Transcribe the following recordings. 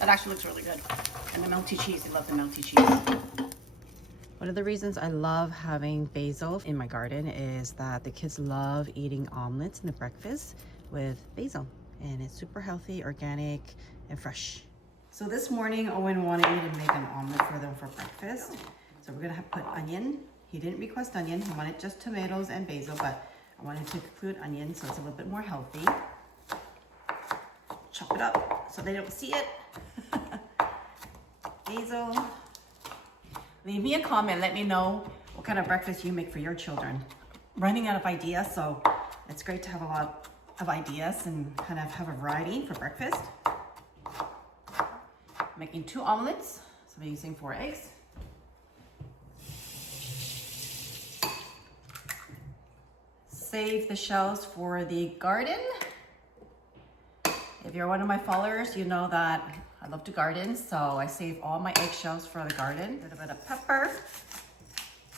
That actually looks really good. And the melty cheese, I love the melty cheese. One of the reasons I love having basil in my garden is that the kids love eating omelets in the breakfast with basil. And it's super healthy, organic, and fresh. So this morning, Owen wanted me to make an omelet for them for breakfast. So we're gonna put onion. He didn't request onion, he wanted just tomatoes and basil, but I wanted to include onion so it's a little bit more healthy. Chop it up so they don't see it. Basil. Leave me a comment, let me know what kind of breakfast you make for your children. I'm running out of ideas, so it's great to have a lot of ideas and kind of have a variety for breakfast. Making 2 omelets, so I'm using 4 eggs. Save the shells for the garden. If you're one of my followers, you know that I love to garden, so I save all my eggshells for the garden. A little bit of pepper,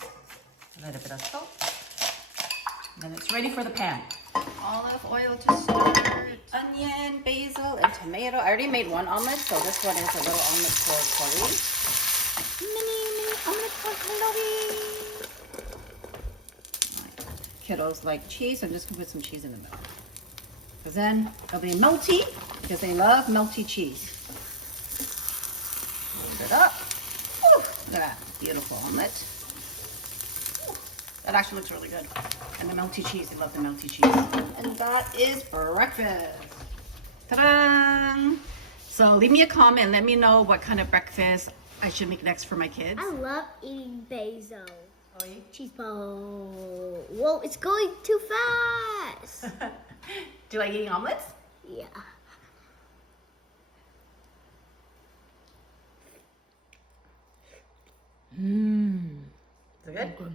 a little bit of salt, and then it's ready for the pan. Olive oil to start. Onion, basil, and tomato. I already made 1 omelet, so this one is a little omelet for Chloe. Mini omelet for Chloe. Kiddos like cheese, so I'm just gonna put some cheese in the middle. Because then it'll be melty, because they love melty cheese. Load it up. Woo, look at that, beautiful omelet. Woo, that actually looks really good. And the melty cheese, I love the melty cheese. And that is breakfast. Ta-da! So leave me a comment and let me know what kind of breakfast I should make next for my kids. I love eating basil. Oh, yeah? Cheese ball. Whoa, it's going too fast. Do you like eating omelets? Yeah. Is it good?